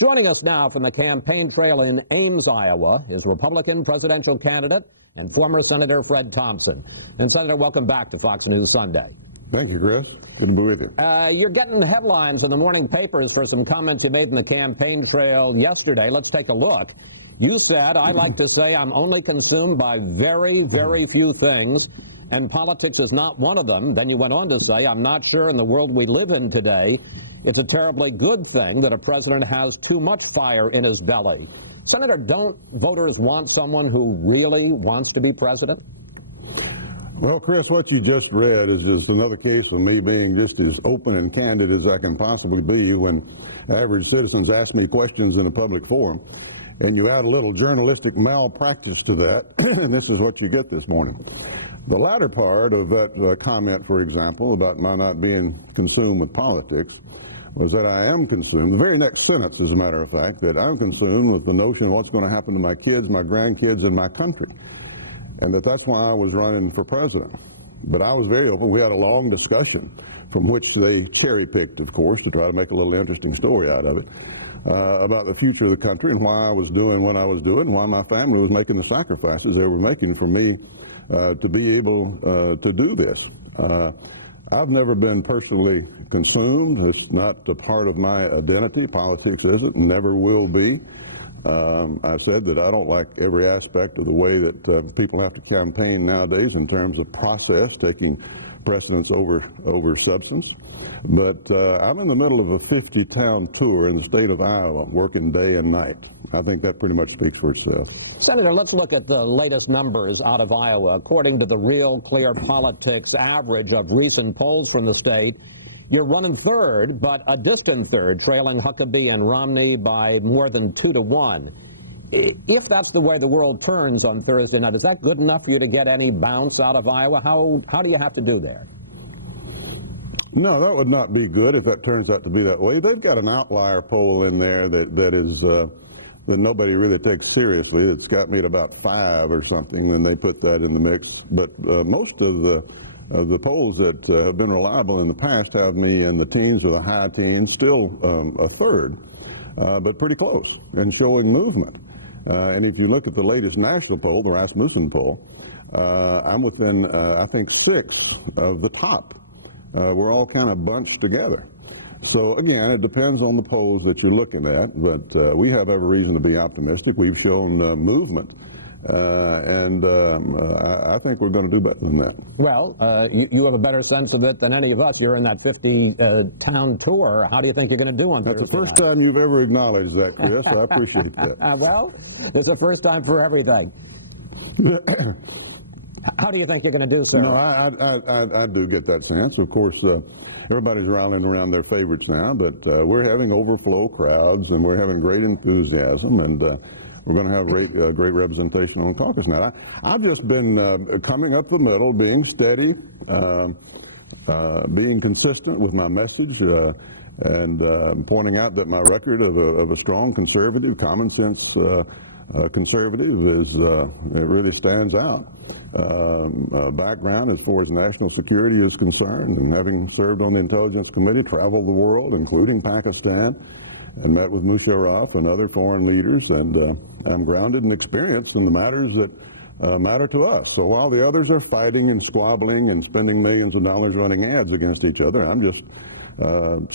Joining us now from the campaign trail in Ames, Iowa, is Republican presidential candidate and former Senator Fred Thompson. And Senator, welcome back to Fox News Sunday. Thank you, Chris. Good to be with you. You're getting headlines in the morning papers for some comments you made in the campaign trail yesterday. Let's take a look. You said, I like to say I'm only consumed by very, very few things, and politics is not one of them. Then you went on to say, I'm not sure in the world we live in today, it's a terribly good thing that a president has too much fire in his belly. Senator, don't voters want someone who really wants to be president? Well, Chris, what you just read is just another case of me being just as open and candid as I can possibly be when average citizens ask me questions in a public forum. And you add a little journalistic malpractice to that, and this is what you get this morning. The latter part of that comment, for example, about my not being consumed with politics, was that I am consumed, the very next sentence, as a matter of fact, that I'm consumed with the notion of what's going to happen to my kids, my grandkids, and my country. And that's why I was running for president. But I was very open. We had a long discussion, from which they cherry-picked, of course, to try to make a little interesting story out of it, about the future of the country and why I was doing what I was doing, and why my family was making the sacrifices they were making for me to be able to do this. I've never been personally consumed. It's not a part of my identity. Politics isn't and never will be. I said that I don't like every aspect of the way that people have to campaign nowadays in terms of process, taking precedence over substance. But I'm in the middle of a 50-town tour in the state of Iowa, working day and night. I think that pretty much speaks for itself. Senator, let's look at the latest numbers out of Iowa. According to the Real Clear Politics average of recent polls from the state, you're running third, but a distant third, trailing Huckabee and Romney by more than 2-1. If that's the way the world turns on Thursday night, is that good enough for you to get any bounce out of Iowa? How do you have to do that? No, that would not be good if that turns out to be that way. They've got an outlier poll in there that nobody really takes seriously. It's got me at about 5 or something, and they put that in the mix. But most of the polls that have been reliable in the past have me in the teens or the high teens, still a third, but pretty close and showing movement. And if you look at the latest national poll, the Rasmussen poll, I'm within, I think, 6 of the top. We're all kind of bunched together. So again, it depends on the polls that you're looking at, but we have every reason to be optimistic. We've shown movement, and I think we're going to do better than that. Well, you have a better sense of it than any of us. You're in that 50-town tour. How do you think you're going to do on Thursday? That's the first time you've ever acknowledged that, Chris. I appreciate that. Well, it's the first time for everything. How do you think you're going to do, sir? No, I do get that sense. Of course, everybody's rallying around their favorites now, but we're having overflow crowds, and we're having great enthusiasm, and we're going to have great representation on caucus night. I've just been coming up the middle, being steady, being consistent with my message, and pointing out that my record of a strong conservative, common sense conservative it really stands out. Background as far as national security is concerned, and having served on the Intelligence Committee, traveled the world, including Pakistan, and met with Musharraf and other foreign leaders, and I'm grounded and experienced in the matters that matter to us. So while the others are fighting and squabbling and spending millions of dollars running ads against each other, I'm just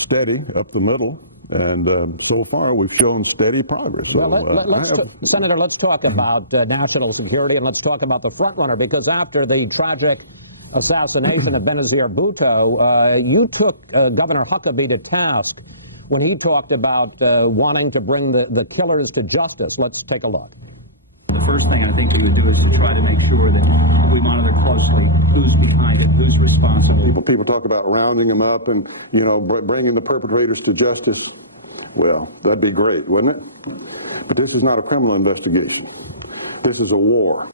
steady up the middle. And so far, we've shown steady progress. So, well, Senator, let's talk about national security, and let's talk about the front runner, because after the tragic assassination of Benazir Bhutto, you took Governor Huckabee to task when he talked about wanting to bring the killers to justice. Let's take a look. The first thing I think we would do is to try to make sure that we monitor closely who's behind it, who's responsible. People talk about rounding them up and, bringing the perpetrators to justice. Well, that'd be great, wouldn't it? But this is not a criminal investigation. This is a war.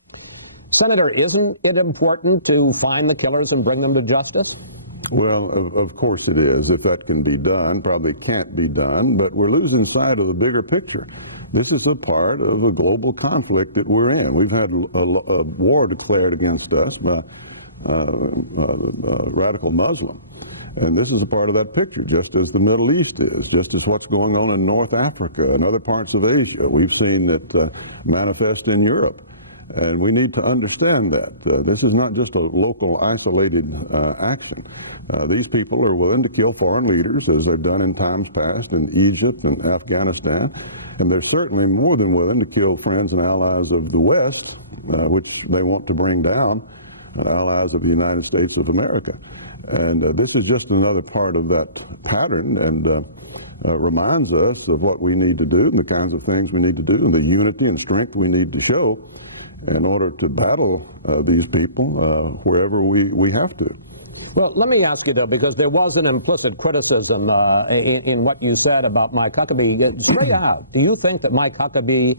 Senator, isn't it important to find the killers and bring them to justice? Well, of course it is. If that can be done, probably can't be done, but we're losing sight of the bigger picture. This is a part of a global conflict that we're in. We've had a war declared against us by radical Muslim. And this is a part of that picture, just as the Middle East is, just as what's going on in North Africa and other parts of Asia. We've seen it manifest in Europe. And we need to understand that. This is not just a local, isolated action. These people are willing to kill foreign leaders, as they've done in times past in Egypt and Afghanistan. And they're certainly more than willing to kill friends and allies of the West, which they want to bring down, allies of the United States of America. And this is just another part of that pattern, and reminds us of what we need to do and the kinds of things we need to do and the unity and strength we need to show in order to battle these people wherever we have to. Well, let me ask you, though, because there was an implicit criticism in what you said about Mike Huckabee. Straight out, do you think that Mike Huckabee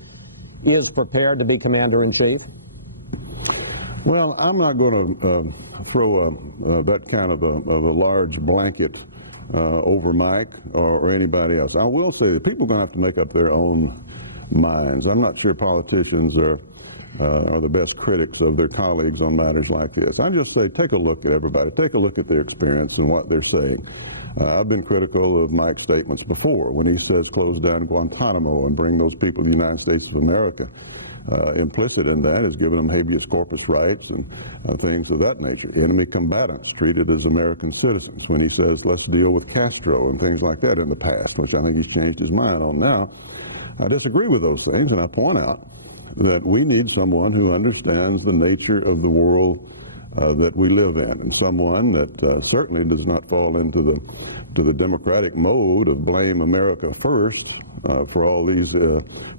is prepared to be commander-in-chief? Well, I'm not going to throw that kind of a large blanket over Mike or anybody else. I will say that people are going to have to make up their own minds. I'm not sure politicians are the best critics of their colleagues on matters like this. I just say take a look at everybody. Take a look at their experience and what they're saying. I've been critical of Mike's statements before when he says close down Guantanamo and bring those people to the United States of America. Implicit in that is giving them habeas corpus rights and things of that nature. Enemy combatants treated as American citizens. When he says let's deal with Castro and things like that in the past, which I think he's changed his mind on now, I disagree with those things, and I point out that we need someone who understands the nature of the world that we live in, and someone that certainly does not fall into the democratic mode of blame America first for all these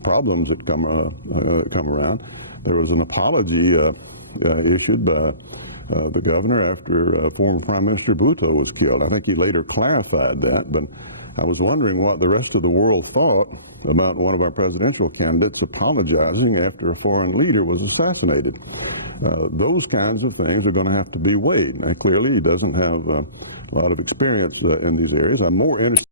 problems that come around. There was an apology issued by the governor after former Prime Minister Bhutto was killed. I think he later clarified that, but I was wondering what the rest of the world thought about one of our presidential candidates apologizing after a foreign leader was assassinated. Those kinds of things are going to have to be weighed. Now, clearly, he doesn't have a lot of experience in these areas. I'm more interested